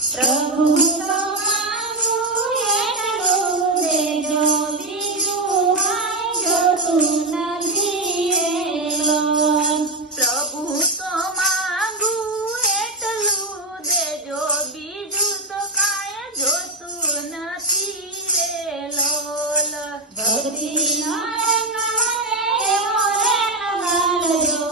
પ્રભુ તો માંગું એટલું દેજો, બીજું કાંઈ જોતું નથી એલો. પ્રભુ તો માંગું એટલું દેજો, બીજું તો કાંઈ જોતું નથી રે લોલ. ભક્તિનો રંગ મને એવો રે લગાડજો,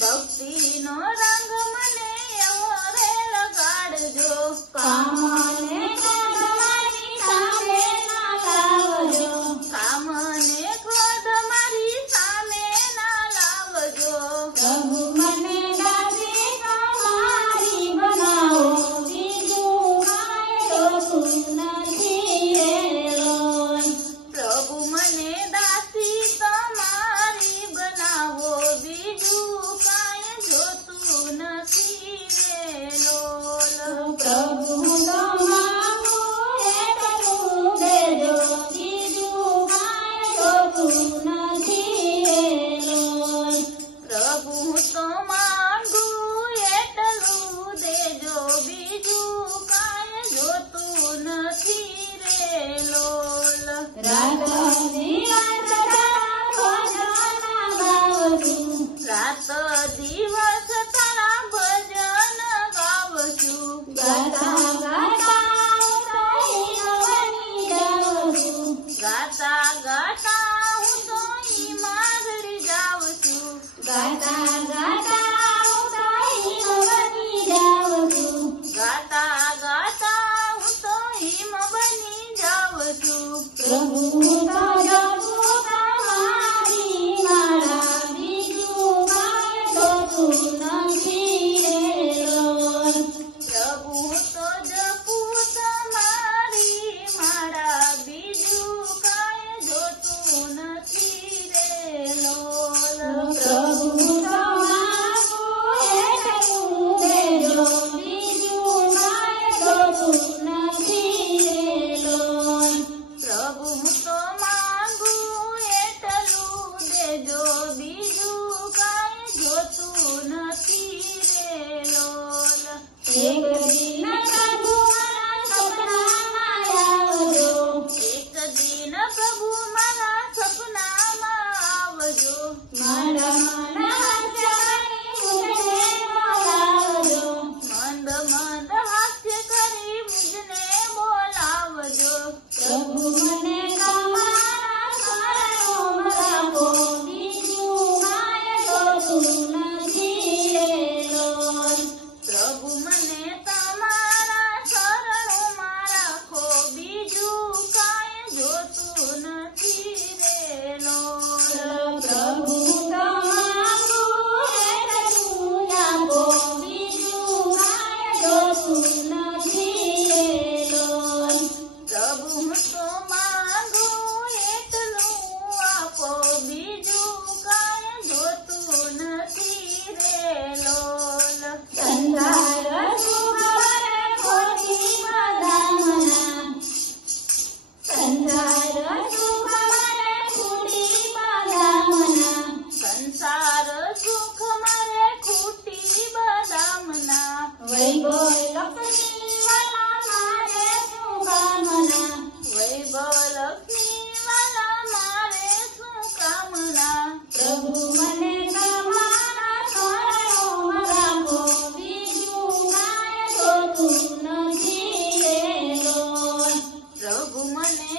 ભક્તિનો રંગ મને એવો રે લગાડજો. કામને ક્રોધ મારી સામે ના લાવજો, કામને ક્રોધ મારી સામે ના લાવજો. પ્રભુ મને દાસી તમારી બનાવો, બીજું કાંઈ જોતું નથી એલો. પ્રભુ મને દાસી તમારી બનાવો, બીજું કાંઈ જોતું નથી રે લોલ. પ્રભુ તો માંગું એટલું દેજો, બીજું કાંઈ જોતું નથી એલો. પ્રભુ તો માંગું એટલું દેજો, બીજું કાંઈ જોતું નથી રે લોલ. રાત દિવસ તારા ભજન ગાઉં છું, રાત દિવસ તારા ભજન ગાઉં છું. ગાતા ગાતા હું બની જાઉં છું, ગાતા ગાતા હું તો ઈમાં ઘડી જાઉં છું. ગાતા ગાતા હું બની જાઉં છું. ગાતા ગાતા હું તો હિમ બની જાઉં છું. પ્રભુ તો જપું તમારી માળા, બીજું કાંઈ જોતું નથી એલો. પ્રભુ તો જપું તમારી માળા, બીજું કાંઈ જોતું નથી રે લોલ. પ્રભુ તો માંગું એટલું દેજો, બીજું કાંઈ જોતું નથી એલો. પ્રભુ તો માંગું એટલું દેજો, બીજું કાંઈ જોતું નથી રે લોલ. એક દિન પ્રભુ મારા સપનામાં આવજો, એક દિન પ્રભુ મારા સપનામાં આવજો. મારા મન હાસ્ય કરી મુજને બોલાવજો, મંદ મંદ હાસ્ય કરી મુજને બોલાવજો. પ્રભુ મને તમારા શરણોમાં રાખો, બીજું કાંઈ જોતું નથી એલો. પ્રભુ મને તમારા શરણોમાં રાખો, બીજું કાંઈ જોતું નથી રે લોલ. પ્રભુ તો માંગું એટલું આપો, બીજું કાંઈ જોતું નથી એલો. પ્રભુ તો માંગું એટલું આપો, બીજું કાંઈ જોતું નથી રે લોલ. સંસાર સુખ વરે ખોટી બધામણા, સંસાર સુખ વરે ખોટી બધામણા. સંસાર સુખ મારે ખૂટી બદામના. વૈભવ લક્ષ્મી વાલા મારે શું કામના, વૈભવ લક્ષ્મી વાલા મારે શું કામના. પ્રભુ મને તમારા શરણોમાં રાખો, બીજું કાંઈ જોતું નથી એલો. પ્રભુ મને